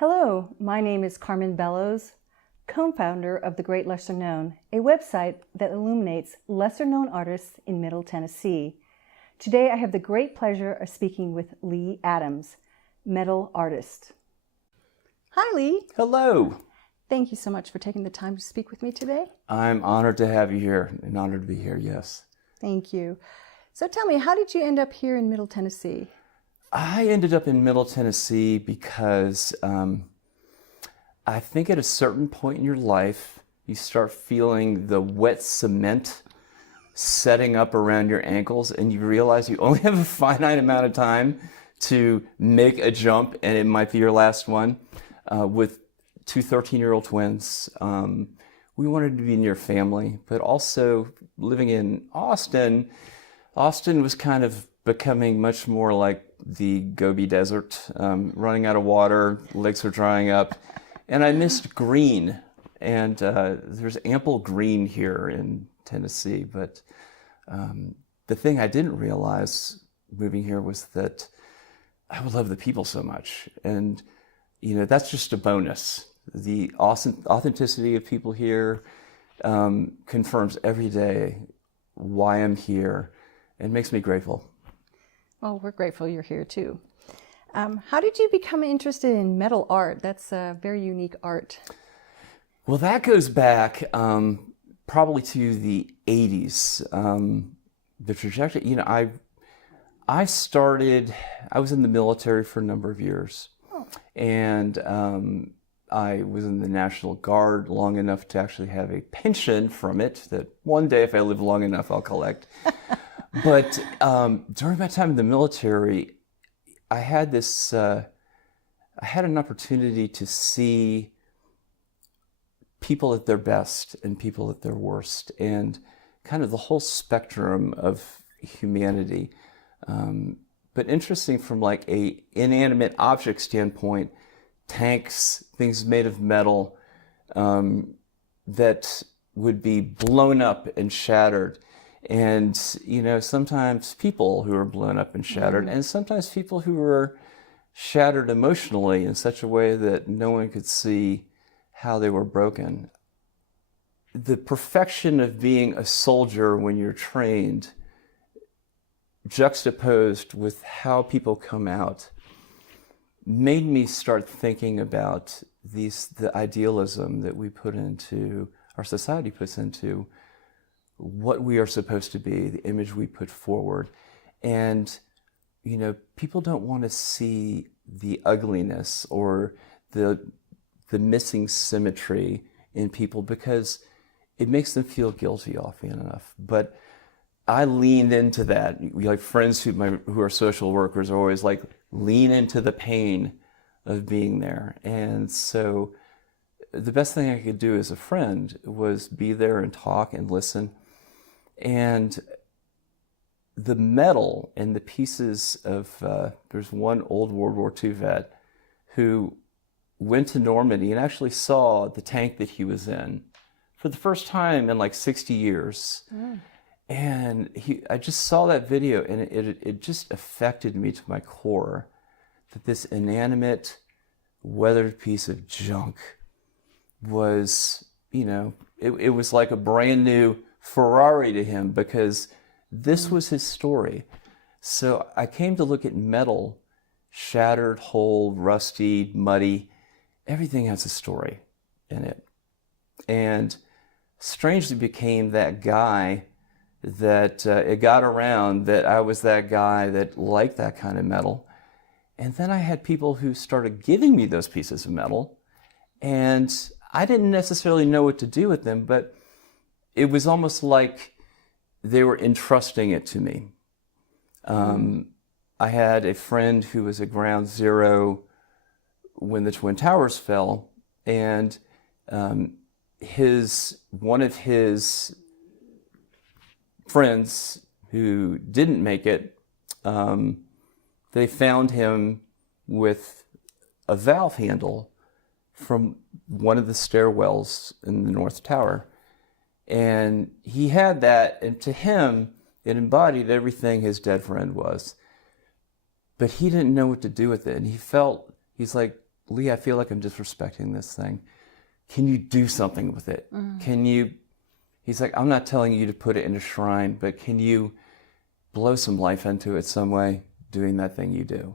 Hello, my name is Carmen Bellows, co-founder of The Great Lesser Known, a website that illuminates lesser-known artists in Middle Tennessee. Today I have the great pleasure of speaking with Lee Adams, metal artist. Hi, Lee. Hello. Thank you so much for taking the time to speak with me today. I'm honored to have you here and honored to be here, yes. Thank you. So tell me, how did you end up here in Middle Tennessee? I ended up in Middle Tennessee because I think at a certain point in your life, you start feeling the wet cement setting up around your ankles, and you realize you only have a finite amount of time to make a jump, and it might be your last one. With two 13-year-old twins, we wanted to be near family, but also living in Austin. Austin was kind of becoming much more like the Gobi Desert, running out of water, lakes are drying up, and I missed green. And there's ample green here in Tennessee, but the thing I didn't realize moving here was that I would love the people so much. And, you know, that's just a bonus. The authenticity of people here confirms every day why I'm here and makes me grateful. Well, we're grateful you're here too. How did you become interested in metal art? That's a very unique art. Well, that goes back probably to the 80s. The trajectory, you know, I was in the military for a number of years. Oh. And I was in the National Guard long enough to actually have a pension from it that one day, if I live long enough, I'll collect. But during my time in the military, I had an opportunity to see people at their best and people at their worst, and kind of the whole spectrum of humanity. But interesting from like a inanimate object standpoint, tanks, things made of metal that would be blown up and shattered. And, you know, sometimes people who are blown up and shattered, and sometimes people who were shattered emotionally in such a way that no one could see how they were broken. The perfection of being a soldier when you're trained, juxtaposed with how people come out, made me start thinking about the idealism that we put into, our society puts into, what we are supposed to be, the image we put forward. And, you know, people don't want to see the ugliness or the missing symmetry in people because it makes them feel guilty often enough. But I leaned into that. Like friends who are social workers are always like, lean into the pain of being there. And so the best thing I could do as a friend was be there and talk and listen. And the metal and the pieces of, there's one old World War II vet who went to Normandy and actually saw the tank that he was in for the first time in like 60 years. Mm. And I just saw that video, and it just affected me to my core that this inanimate, weathered piece of junk was, you know, it was like a brand new Ferrari to him because this was his story. So I came to look at metal, shattered, whole, rusty, muddy. Everything has a story in it. And strangely became that guy that it got around that I was that guy that liked that kind of metal. And then I had people who started giving me those pieces of metal, and I didn't necessarily know what to do with them, but it was almost like they were entrusting it to me. I had a friend who was at ground zero when the Twin Towers fell, and one of his friends who didn't make it, they found him with a valve handle from one of the stairwells in the North Tower. And he had that, and to him, it embodied everything his dead friend was. But he didn't know what to do with it. And he's like, Lee, I feel like I'm disrespecting this thing. Can you do something with it? Can you, he's like, I'm not telling you to put it in a shrine, but can you blow some life into it some way, doing that thing you do?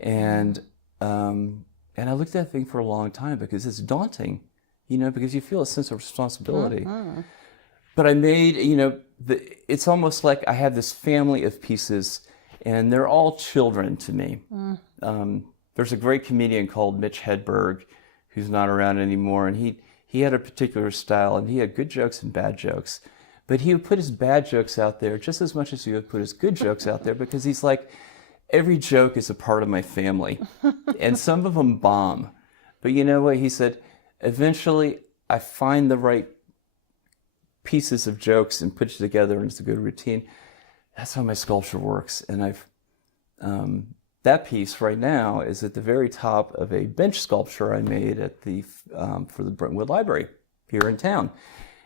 And I looked at that thing for a long time because it's daunting, because you feel a sense of responsibility. But I made, it's almost like I have this family of pieces, and they're all children to me. There's a great comedian called Mitch Hedberg, who's not around anymore, and he had a particular style, and he had good jokes and bad jokes. But he would put his bad jokes out there just as much as he would put his good jokes out there, because he's like, every joke is a part of my family, and some of them bomb. But you know what? He said, eventually I find the right pieces of jokes and put it together, and it's a good routine. That's how my sculpture works. And that piece right now is at the very top of a bench sculpture I made at for the Brentwood Library here in town.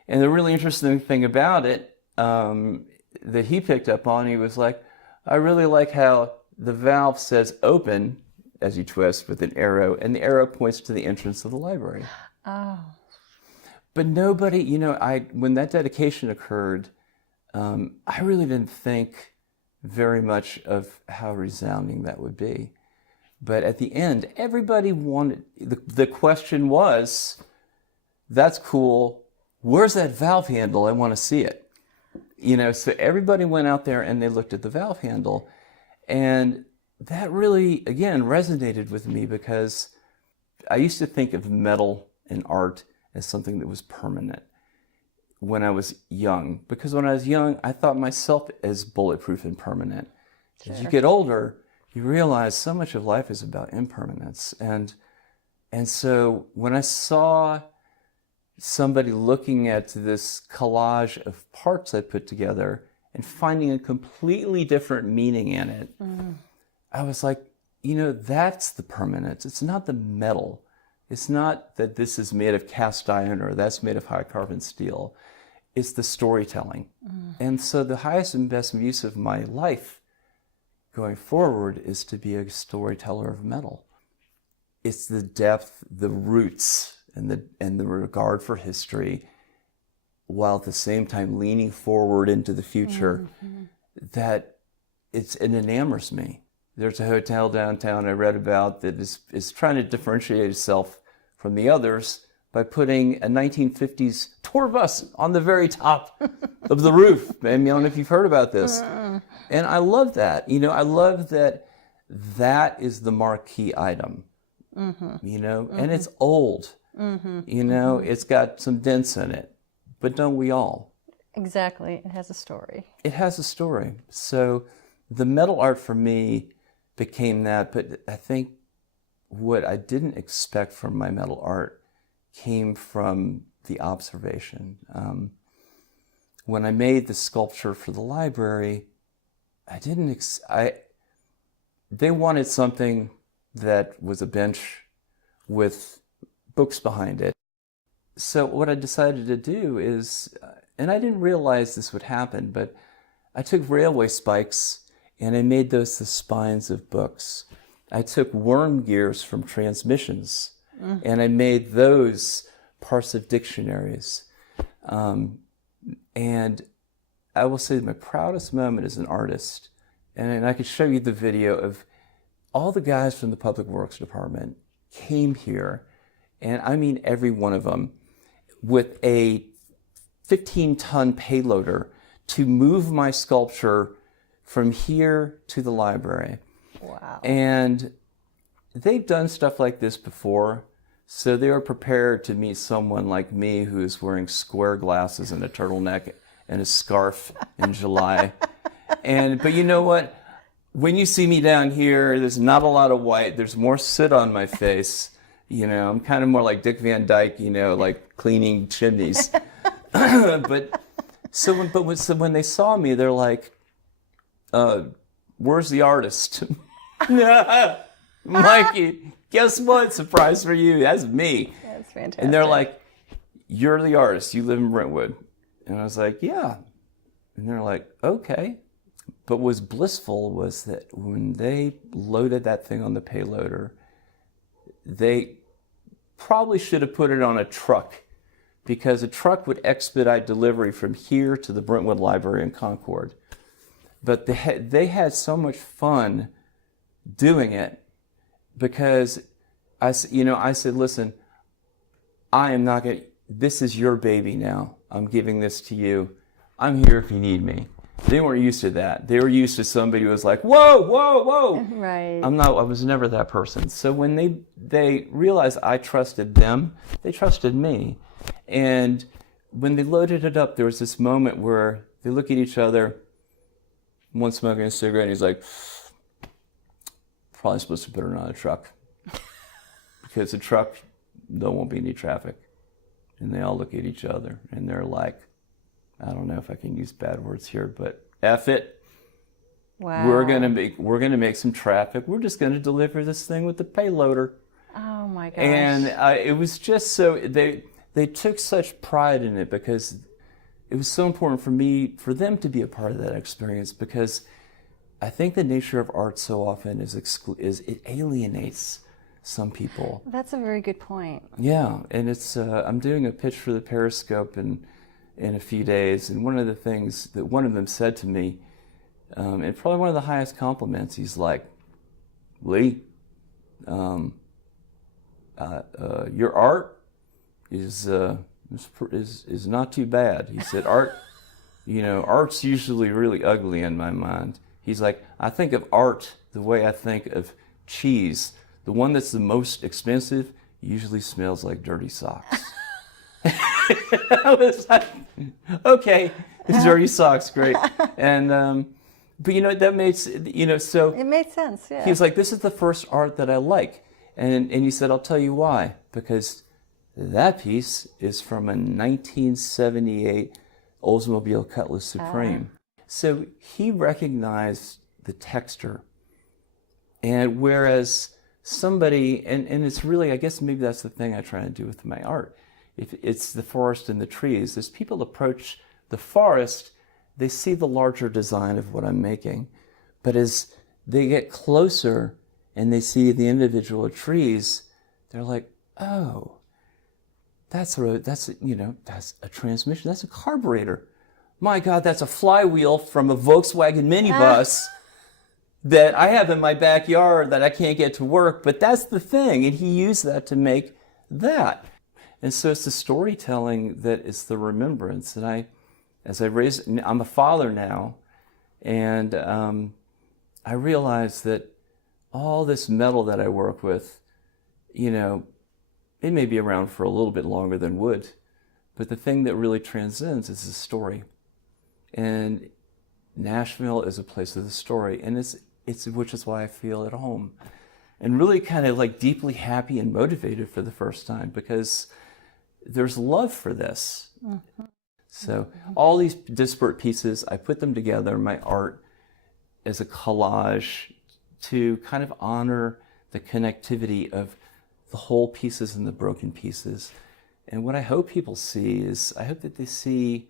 And the really interesting thing about it that he picked up on, he was like, I really like how the valve says open as you twist with an arrow, and the arrow points to the entrance of the library. Oh. But nobody, when that dedication occurred, I really didn't think very much of how resounding that would be. But at the end, everybody wanted, the question was, that's cool, where's that valve handle? I want to see it. So everybody went out there and they looked at the valve handle. And that really, again, resonated with me, because I used to think of metal and art as something that was permanent when I was young. Because when I was young, I thought myself as bulletproof and permanent. Sure. As you get older, you realize so much of life is about impermanence. And so when I saw somebody looking at this collage of parts I put together and finding a completely different meaning in it, I was like, that's the permanence. It's not the metal. It's not that this is made of cast iron or that's made of high carbon steel. It's the storytelling. And so the highest and best use of my life going forward is to be a storyteller of metal. It's the depth, the roots, and the regard for history, while at the same time leaning forward into the future, that it enamors me. There's a hotel downtown I read about that is trying to differentiate itself from the others by putting a 1950s tour bus on the very top of the roof. I don't know if you've heard about this. And I love that. I love that is the marquee item, and it's old. It's got some dents in it, but don't we all? Exactly. It has a story. It has a story. So the metal art for me became that, but I think what I didn't expect from my metal art came from the observation. When I made the sculpture for the library, they wanted something that was a bench with books behind it. So what I decided to do is, and I didn't realize this would happen, but I took railway spikes and I made those the spines of books. I took worm gears from transmissions and I made those parts of dictionaries. And I will say my proudest moment as an artist, and I could show you the video of all the guys from the Public Works Department came here, and I mean every one of them, with a 15-ton payloader to move my sculpture from here to the library. Wow. And they've done stuff like this before, so they were prepared to meet someone like me who is wearing square glasses and a turtleneck and a scarf in July. But you know what? When you see me down here, there's not a lot of white. There's more soot on my face. I'm kind of more like Dick Van Dyke, like cleaning chimneys. So when they saw me, they're like, where's the artist? Mikey, guess what? Surprise for you. That's me. That's fantastic. And they're like, you're the artist. You live in Brentwood. And I was like, yeah. And they're like, okay. But what was blissful was that when they loaded that thing on the payloader, they probably should have put it on a truck, because a truck would expedite delivery from here to the Brentwood Library in Concord. But they had so much fun doing it, because I said, listen, I am not going to, this is your baby now. I'm giving this to you. I'm here if you need me. They weren't used to that. They were used to somebody who was like, whoa, whoa, whoa. Right. I was never that person. So when they realized I trusted them, they trusted me. And when they loaded it up, there was this moment where they look at each other, one smoking a cigarette, and he's like, probably supposed to put it on a truck. Because the truck, there won't be any traffic. And they all look at each other, and they're like, I don't know if I can use bad words here, but F it. Wow. We're gonna make some traffic. We're just gonna deliver this thing with the payloader. Oh my gosh. And it was just so, they took such pride in it, because it was so important for them to be a part of that experience, because I think the nature of art so often is it alienates some people. That's a very good point. Yeah, and it's I'm doing a pitch for the Periscope in a few days, and one of the things that one of them said to me, and probably one of the highest compliments, he's like, Lee, your art is not too bad. He said, art's usually really ugly in my mind. He's like, I think of art the way I think of cheese. The one that's the most expensive usually smells like dirty socks. I was like, okay, dirty socks, great. And but that makes so it made sense. Yeah. He was like, this is the first art that I like, and he said, I'll tell you why, because that piece is from a 1978 Oldsmobile Cutlass Supreme. So he recognized the texture, and whereas somebody, and it's really, I guess maybe that's the thing I try to do with my art. If it's the forest and the trees, as people approach the forest, they see the larger design of what I'm making. But as they get closer and they see the individual trees, they're like, oh, that's a transmission, that's a carburetor. My God, that's a flywheel from a Volkswagen minibus. That I have in my backyard that I can't get to work, but that's the thing. And he used that to make that. And so it's the storytelling that is the remembrance. And I'm a father now, and I realize that all this metal that I work with, it may be around for a little bit longer than wood, but the thing that really transcends is the story. And Nashville is a place of the story, and it's which is why I feel at home, and really kind of like deeply happy and motivated for the first time, because there's love for this. Mm-hmm. So all these disparate pieces, I put them together in my art as a collage to kind of honor the connectivity of the whole pieces and the broken pieces. And what I hope people see is, I hope that they see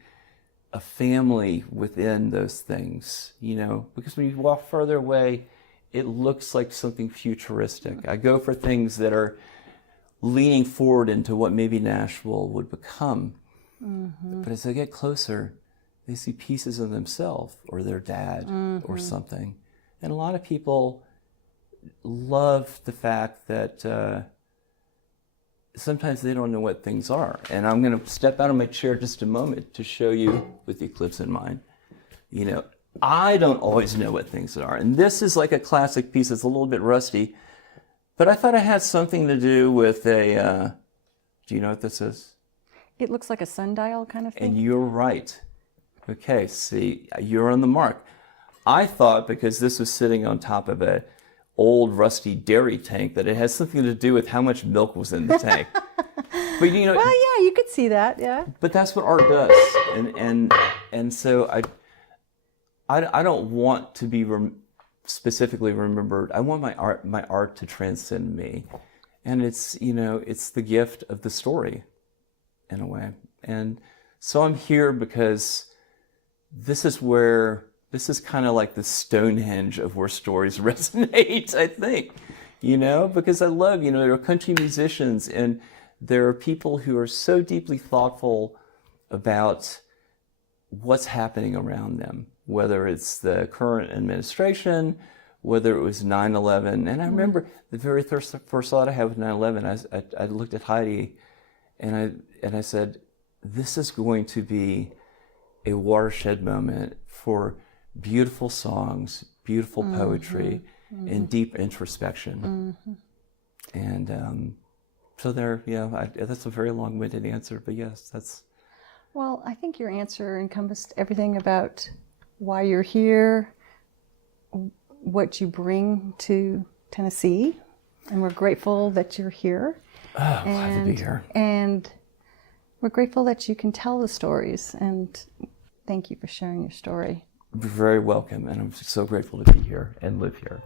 a family within those things, because when you walk further away, it looks like something futuristic. I go for things that are leaning forward into what maybe Nashville would become. Mm-hmm. But as they get closer, they see pieces of themselves or their dad or something. And a lot of people love the fact that sometimes they don't know what things are. And I'm going to step out of my chair just a moment to show you, with the eclipse in mind, I don't always know what things are. And this is like a classic piece. It's a little bit rusty, but I thought it had something to do with do you know what this is? It looks like a sundial kind of thing. And you're right. Okay, see, you're on the mark. I thought, because this was sitting on top of a old rusty dairy tank, that it has something to do with how much milk was in the tank. But well, yeah, you could see that, yeah. But that's what art does, and so I don't want to be specifically remembered. I want my art to transcend me, and it's the gift of the story, in a way. And so I'm here because this is kind of like the Stonehenge of where stories resonate, I think. because I love, there are country musicians and there are people who are so deeply thoughtful about what's happening around them, whether it's the current administration, whether it was 9/11. And I remember the very first thought I had with 9/11, I looked at Heidi and I said, this is going to be a watershed moment for beautiful songs, beautiful poetry, and deep introspection. And so that's a very long-winded answer, but yes, that's... Well, I think your answer encompassed everything about why you're here, what you bring to Tennessee, and we're grateful that you're here. Oh, glad to be here. And we're grateful that you can tell the stories, and thank you for sharing your story. You're very welcome, and I'm so grateful to be here and live here.